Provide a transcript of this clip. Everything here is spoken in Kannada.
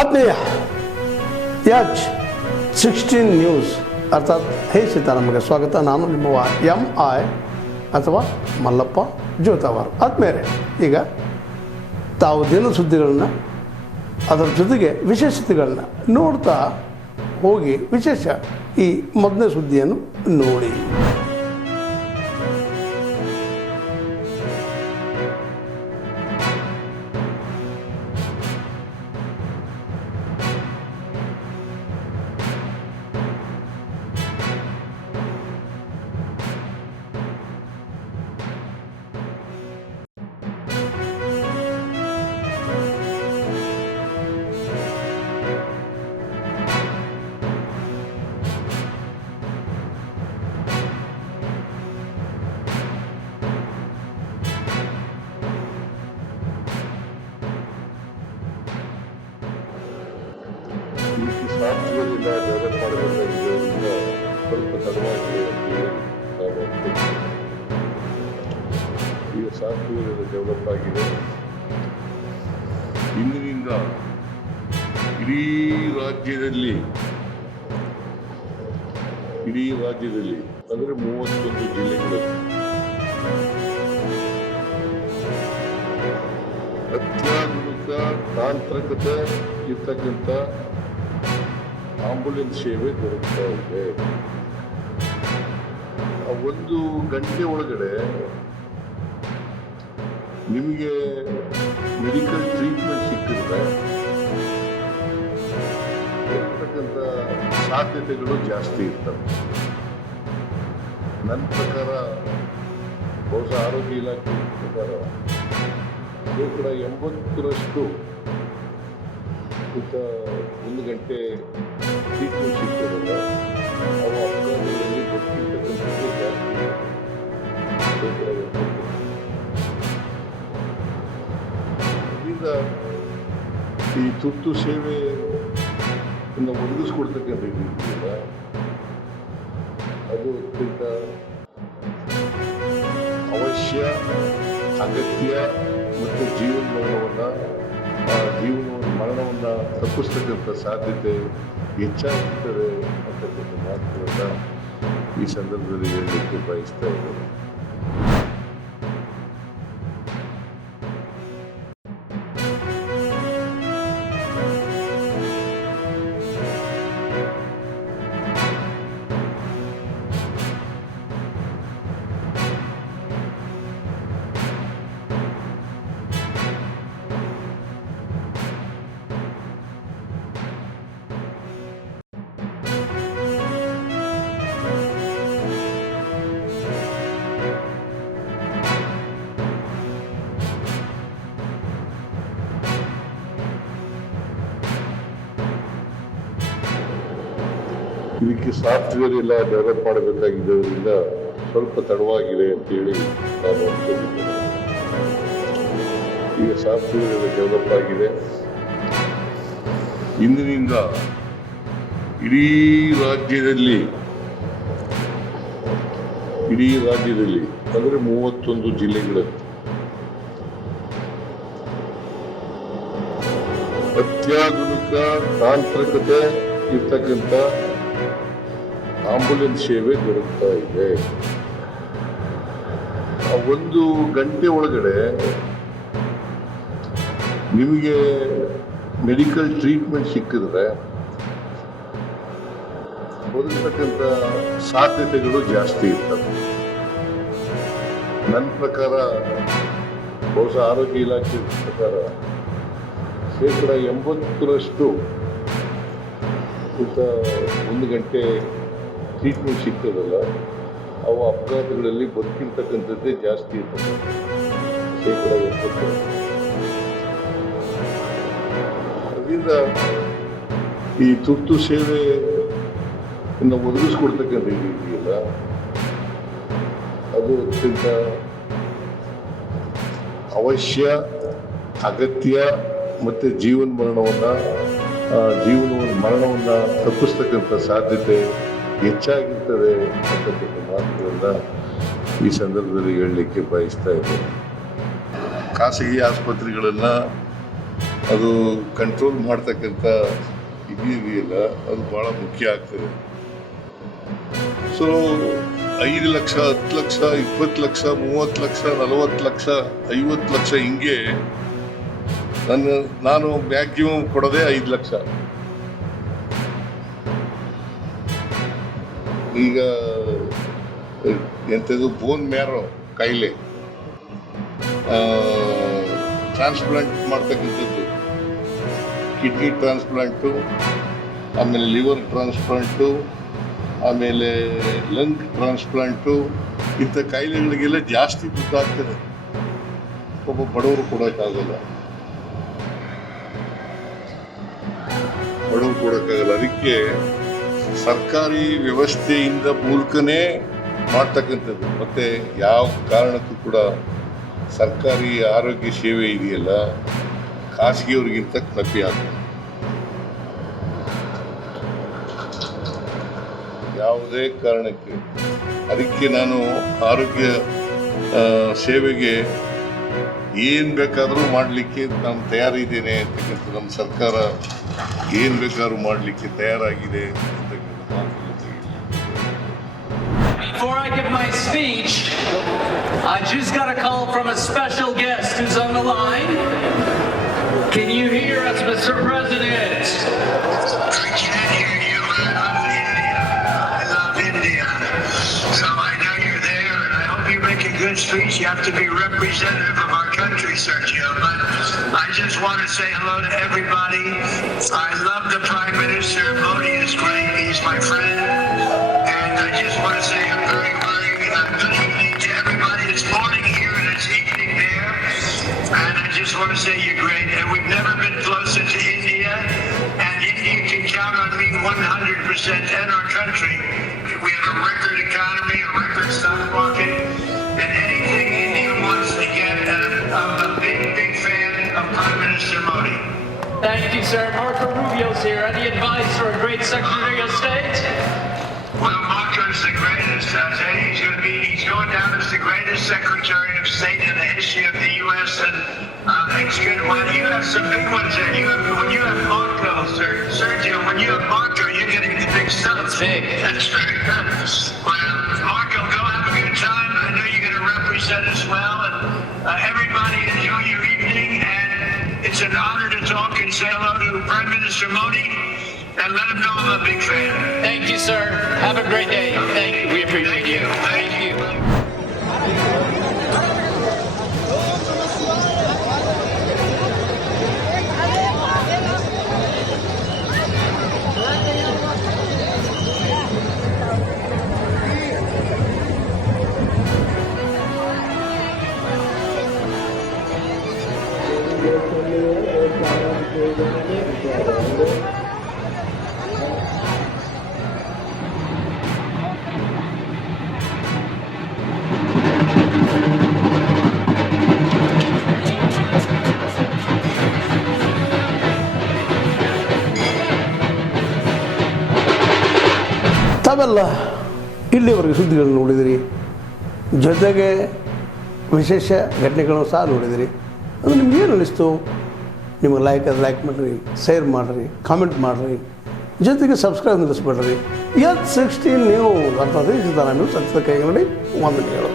ಆತ್ಮೀಯ H16 ನ್ಯೂಸ್ ಅರ್ಥಾತ್ ಹೇ ಸೀತಾರಾಮಗೆ ಸ್ವಾಗತ. ನಾನು ನಿಮ್ಮ MI ಅಥವಾ ಮಲ್ಲಪ್ಪ ಜೋತಾವರ್. ಆದ್ಮೇಲೆ ಈಗ ತಾವು ದಿನ ಸುದ್ದಿಗಳನ್ನ ಅದರ ಜೊತೆಗೆ ವಿಶೇಷತೆಗಳನ್ನ ನೋಡ್ತಾ ಹೋಗಿ ವಿಶೇಷ ಈ ಮೊದಲನೇ ಸುದ್ದಿಯನ್ನು ನೋಡಿ. ಸಾಫ್ಟ್ವೇರ್ ಡೆವಲಪ್ ಮಾಡಬೇಕಾಗಿದ್ದರಿಂದ ಸ್ವಲ್ಪ ತಡವಾಗಿದೆ ಅಂತೇಳಿ ಈಗ ಸಾಫ್ಟ್ವೇರ್ ಎಲ್ಲ ಡೆವಲಪ್ ಆಗಿದೆ. ಇಂದಿನಿಂದ ಇಡೀ ರಾಜ್ಯದಲ್ಲಿ ಅಂದರೆ 31 ಜಿಲ್ಲೆಗಳಲ್ಲಿ ಅತ್ಯಾಧುನಿಕ ತಾಂತ್ರಿಕತೆ ಇರ್ತಕ್ಕಂಥ ಆಂಬುಲೆನ್ಸ್ ಸೇವೆ ದೊರಕ್ತಾ ಇದೆ. 1 ಗಂಟೆ ಒಳಗಡೆ ನಿಮಗೆ ಮೆಡಿಕಲ್ ಟ್ರೀಟ್ಮೆಂಟ್ ಸಿಕ್ಕಿದ್ರೆ ಇರ್ತಕ್ಕಂಥ ಸಾಧ್ಯತೆಗಳು ಜಾಸ್ತಿ ಇರ್ತವೆ. ನನ್ನ ಪ್ರಕಾರ ಬಹುಶಃ ಆರೋಗ್ಯ ಇಲಾಖೆ ಪ್ರಕಾರ 80% 1 ಗಂಟೆ ಟ್ರೀಟ್ಮೆಂಟ್ ಸಿಗ್ತದಲ್ಲ, ಅವು ಅಪಘಾತಗಳಲ್ಲಿ ಗೊತ್ತಿರ್ತಕ್ಕಂಥದ್ದೇ ಜಾಸ್ತಿ. ಅದರಿಂದ ಈ ತುರ್ತು ಸೇವೆಯನ್ನು ಒದಗಿಸ್ಕೊಡ್ತಕ್ಕಂಥ ಇದೆಯಲ್ಲ, ಅದು ಅತ್ಯಂತ ಅವಶ್ಯ, ಅಗತ್ಯ ಮತ್ತು ಮರಣವನ್ನು ತಪ್ಪಿಸ್ತಕ್ಕಂಥ ಸಾಧ್ಯತೆ ಹೆಚ್ಚಾಗುತ್ತದೆ ಅಂತಕ್ಕಂಥ ಮಾತುಗಳನ್ನು ಈ ಸಂದರ್ಭದಲ್ಲಿ ಹೇಳಲಿಕ್ಕೆ ಬಯಸ್ತಾ ಇದ್ದೇನೆ. ಇದಕ್ಕೆ ಸಾಫ್ಟ್ವೇರ್ ಎಲ್ಲ ಡೆವಲಪ್ ಮಾಡಬೇಕಾಗಿದ್ದರಿಂದ ಸ್ವಲ್ಪ ತಡವಾಗಿದೆ ಅಂತೇಳಿ ನಾನು ಅಂದ್ಕೊಂಡಿದ್ದೇನೆ. ಈಗ ಸಾಫ್ಟ್ವೇರ್ ಎಲ್ಲ ಡೆವಲಪ್ ಆಗಿದೆ. ಇಂದಿನಿಂದ ಇಡೀ ರಾಜ್ಯದಲ್ಲಿ ಅಂದರೆ 31 ಜಿಲ್ಲೆಗಳಲ್ಲಿ ಅತ್ಯಾಧುನಿಕ ತಾಂತ್ರಿಕತೆ ಇರ್ತಕ್ಕಂಥ ಆಂಬುಲೆನ್ಸ್ ಸೇವೆ ದೊರಕ್ತಾ ಇದೆ. 1 ಗಂಟೆ ಒಳಗಡೆ ನಿಮಗೆ ಮೆಡಿಕಲ್ ಟ್ರೀಟ್ಮೆಂಟ್ ಸಿಕ್ಕಿದ್ರೆ ಬದುಕತಕ್ಕಂಥ ಸಾಧ್ಯತೆಗಳು ಜಾಸ್ತಿ ಇರ್ತವೆ. ನನ್ನ ಪ್ರಕಾರ ಬಹುಶಃ ಆರೋಗ್ಯ ಇಲಾಖೆ ಪ್ರಕಾರ 80% 1 ಗಂಟೆ ಟ್ರೀಟ್ಮೆಂಟ್ ಸಿಗ್ತದಲ್ಲ, ಅವು ಅಪಘಾತಗಳಲ್ಲಿ ಬದುಕಿರ್ತಕ್ಕಂಥದ್ದೇ ಜಾಸ್ತಿ ಇರ್ತದೆ. 80%. ಅದರಿಂದ ಈ ತುರ್ತು ಸೇವೆಯನ್ನು ಒದಗಿಸ್ಕೊಡ್ತಕ್ಕಂಥ ಇದೆಯಲ್ಲ, ಅದು ಅತ್ಯಂತ ಅವಶ್ಯ, ಅಗತ್ಯ ಮತ್ತು ಮರಣವನ್ನು ತಪ್ಪಿಸ್ತಕ್ಕಂಥ ಸಾಧ್ಯತೆ ಹೆಚ್ಚಾಗಿರ್ತದೆ ಅಂತಕ್ಕಂಥ ಮಾತುಗಳನ್ನು ಈ ಸಂದರ್ಭದಲ್ಲಿ ಹೇಳಲಿಕ್ಕೆ ಬಯಸ್ತಾ ಇದ್ದೇನೆ. ಖಾಸಗಿ ಆಸ್ಪತ್ರೆಗಳನ್ನು ಅದು ಕಂಟ್ರೋಲ್ ಮಾಡ್ತಕ್ಕಂಥ ಇದೆಯಲ್ಲ ಅದು ಭಾಳ ಮುಖ್ಯ ಆಗ್ತದೆ. ಸೊ 5 ಲಕ್ಷ 10 ಲಕ್ಷ 20 ಲಕ್ಷ 30 ಲಕ್ಷ 40 ಲಕ್ಷ 50 ಲಕ್ಷ ಹಿಂಗೆ ನಾನು ಮ್ಯಾಕ್ಸಿಮಮ್ ಕೊಡೋದೇ 5 ಲಕ್ಷ. ಈಗ ಎಂಥದ್ದು ಬೋನ್ ಮ್ಯಾರೋ ಕಾಯಿಲೆ ಟ್ರಾನ್ಸ್ಪ್ಲಾಂಟ್ ಮಾಡ್ತಕ್ಕಂಥದ್ದು, ಕಿಡ್ನಿ ಟ್ರಾನ್ಸ್ಪ್ಲಾಂಟು, ಆಮೇಲೆ ಲಿವರ್ ಟ್ರಾನ್ಸ್ಪ್ಲಾಂಟು, ಆಮೇಲೆ ಲಂಗ್ ಟ್ರಾನ್ಸ್ಪ್ಲಾಂಟು, ಇಂಥ ಕಾಯಿಲೆಗಳಿಗೆಲ್ಲ ಜಾಸ್ತಿ ದುಡ್ಡು ಆಗ್ತದೆ. ಒಬ್ಬ ಬಡವರು ಕೊಡೋಕ್ಕಾಗಲ್ಲ. ಅದಕ್ಕೆ ಸರ್ಕಾರಿ ವ್ಯವಸ್ಥೆಯಿಂದ ಮೂಲಕನೇ ಮಾಡ್ತಕ್ಕಂಥದ್ದು. ಮತ್ತು ಯಾವ ಕಾರಣಕ್ಕೂ ಕೂಡ ಸರ್ಕಾರಿ ಆರೋಗ್ಯ ಸೇವೆ ಇದೆಯಲ್ಲ ಖಾಸಗಿಯವ್ರಿಗಿಂತ ಕಮ್ಮಿ ಆಗ್ತದೆ. ಯಾವುದೇ ಕಾರಣಕ್ಕೆ ಅದಕ್ಕೆ ನಾನು ಆರೋಗ್ಯ ಸೇವೆಗೆ ಏನು ಬೇಕಾದರೂ ಮಾಡಲಿಕ್ಕೆ ನಾನು ತಯಾರಿದ್ದೇನೆ ಅಂತಕ್ಕಂಥ ನಮ್ಮ ಸರ್ಕಾರ ಏನು ಬೇಕಾದ್ರೂ ಮಾಡಲಿಕ್ಕೆ ತಯಾರಾಗಿದೆ ಅಂತಕ್ಕಂಥ ಮಾತನ್ನು. Before I give my speech, I just got a call from a special guest who's on the line. Can you hear us, Mr. President? I can't hear you. I love India. So I know you're there, and I hope you make a good speech. You have to be representative of our country, Sergio. But I just want to say hello to everybody. I love the Prime Minister. Modi is great. He's my friend. And I just want to say a very, very good evening to everybody. It's morning here and it's evening there. And I just want to say you're great. And we've never been closer to India. And India can count on me 100% and our country. We have a record economy, a record stock market. And anything India wants to get, I'm a big, big fan of Prime Minister Modi. Thank you, sir. Marco Rubio's here. Any advice for a great Secretary of State? Well, Marco's the greatest. He's going down as the greatest Secretary of State in the history of the U.S. And it's good. Well, you have some big ones there. When you have Marco, Sergio, when you have Marco, you're getting the big stuff. That's big. That's very good. Well, Marco, go have a good time. I know you're going to represent us well. And everybody enjoy your evening. And it's an honor to talk and say hello to Prime Minister Modi. And let him know I'm a big fan. Thank you, sir. Have a great day. Thank you. We appreciate you. Thank you. ತಾವೆಲ್ಲ ಇಲ್ಲಿವರೆಗೆ ಸುದ್ದಿಗಳನ್ನು ನೋಡಿದಿರಿ, ಜೊತೆಗೆ ವಿಶೇಷ ಘಟನೆಗಳನ್ನು ಸಹ ನೋಡಿದಿರಿ. ಅದು ನಿಮ್ಗೇನು ಅನ್ನಿಸ್ತು? ನಿಮಗೆ ಲೈಕ್ ಮಾಡಿರಿ, ಶೇರ್ ಮಾಡಿರಿ, ಕಾಮೆಂಟ್ ಮಾಡಿರಿ, ಜೊತೆಗೆ ಸಬ್ಸ್ಕ್ರೈಬ್ ನಿಲ್ಲಿಸ್ಬೇಡ್ರಿ. H16 ನ್ಯೂಸ್ ಅರ್ಥಾತ್ ಸತ್ಯದ ಕೈಗನ್ನಡಿ ವಂದನೆಗಳು.